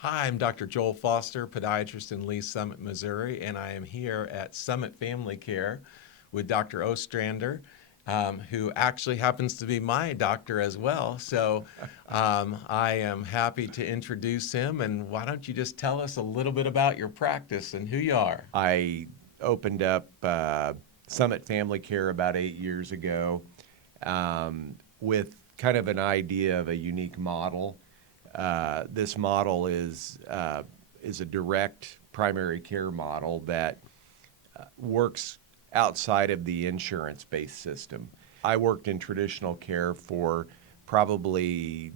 Hi, I'm Dr. Joel Foster, podiatrist in Lee Summit, Missouri, and I am here at Summit Family Care with Dr. Ostrander, who actually happens to be my doctor as well. So I am happy to introduce him. And why don't you just tell us a little bit about your practice and who you are? I opened up Summit Family Care about 8 years ago with kind of an idea of a unique model. This model is a direct primary care model that works outside of the insurance-based system. I worked in traditional care for probably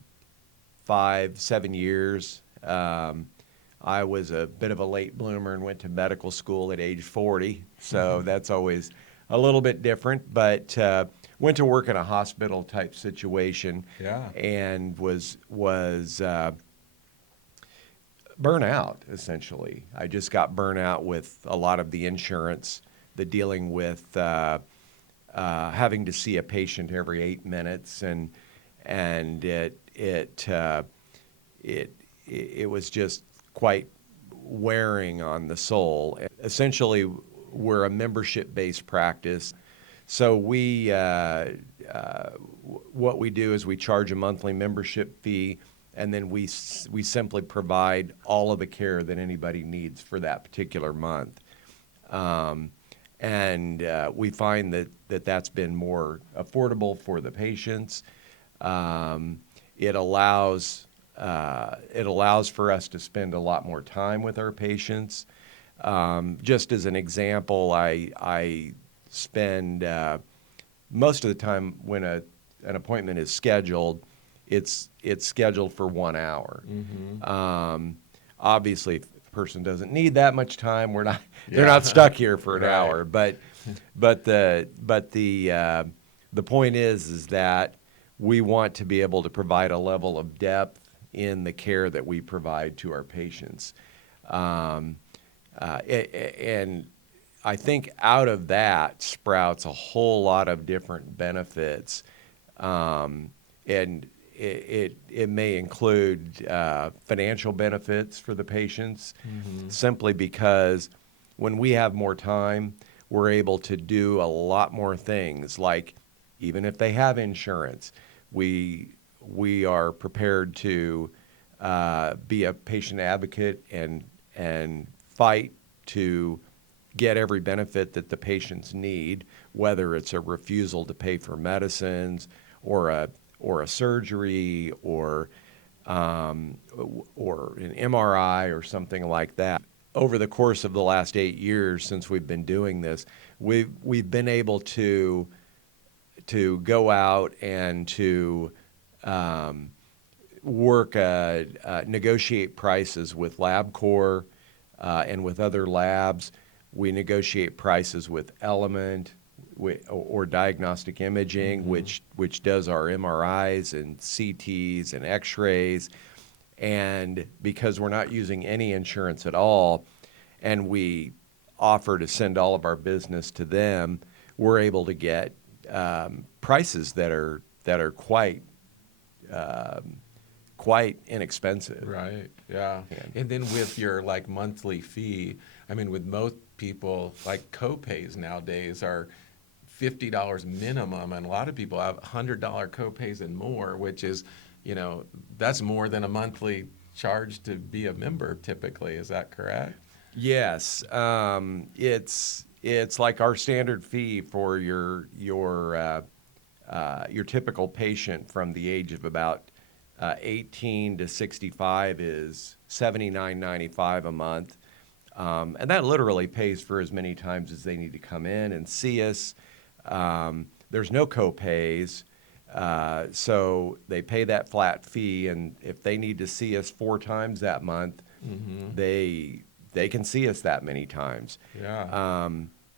5, 7 years. I was a bit of a late bloomer and went to medical school at age 40, so that's always a little bit different. But went to work in a hospital type situation, Yeah. and was burnt out essentially. I just got burnt out with a lot of the insurance, the dealing with having to see a patient every 8 minutes, and it was just quite wearing on the soul. Essentially, we're a membership-based practice, so what we do is we charge a monthly membership fee, and then we simply provide all of the care that anybody needs for that particular month. Um, and we find that that's been more affordable for the patients. Um, it allows it allows for us to spend a lot more time with our patients. Just as an example, I spend most of the time when an appointment is scheduled, it's scheduled for 1 hour. Mm-hmm. Obviously, if a person doesn't need that much time, they're not Yeah. stuck here for an Right. hour. But the point is that we want to be able to provide a level of depth in the care that we provide to our patients. Um, and I think out of that sprouts a whole lot of different benefits. And it may include financial benefits for the patients, Mm-hmm. simply because when we have more time, we're able to do a lot more things. Like, even if they have insurance, we are prepared to be a patient advocate and fight to get every benefit that the patients need, whether it's a refusal to pay for medicines or a surgery um, or an MRI or something like that. Over the course of the last 8 years since we've been doing this, we've been able to go out and to um, negotiate prices with LabCorp and with other labs. We negotiate prices with Element or Diagnostic Imaging, Mm-hmm. which does our MRIs and CTs and X-rays. And because we're not using any insurance at all, and we offer to send all of our business to them, we're able to get prices that are quite inexpensive. Right. Yeah. And And then with your like monthly fee, I mean, with most people, like copays nowadays are $50 minimum, and a lot of people have $100 copays and more, which is, that's more than a monthly charge to be a member typically. Is that correct? yes, it's like our standard fee for your typical patient from the age of about 18 to 65 is $79.95 a month. And that literally pays for as many times as they need to come in and see us. There's no co-pays, so they pay that flat fee, and if they need to see us 4 times that month, Mm-hmm. they can see us that many times. Yeah.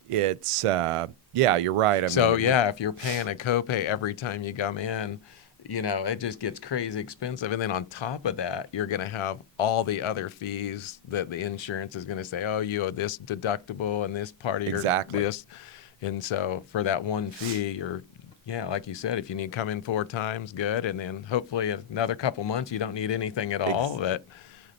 It's yeah, you're right. I So mean, yeah, if you're paying a copay every time you come in, it just gets crazy expensive. And then on top of that, you're going to have all the other fees that the insurance is going to say, oh, you owe this deductible and this part of your exactly. this. And so for that one fee, yeah, like you said, if you need to come in 4 times, good. And then hopefully another couple months, you don't need anything at all. Ex-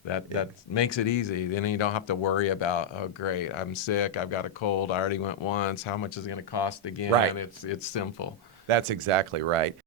That makes it easy. Then you don't have to worry about, oh great, I'm sick, I've got a cold, I already went once, how much is it going to cost again? Right. It's simple. That's exactly right.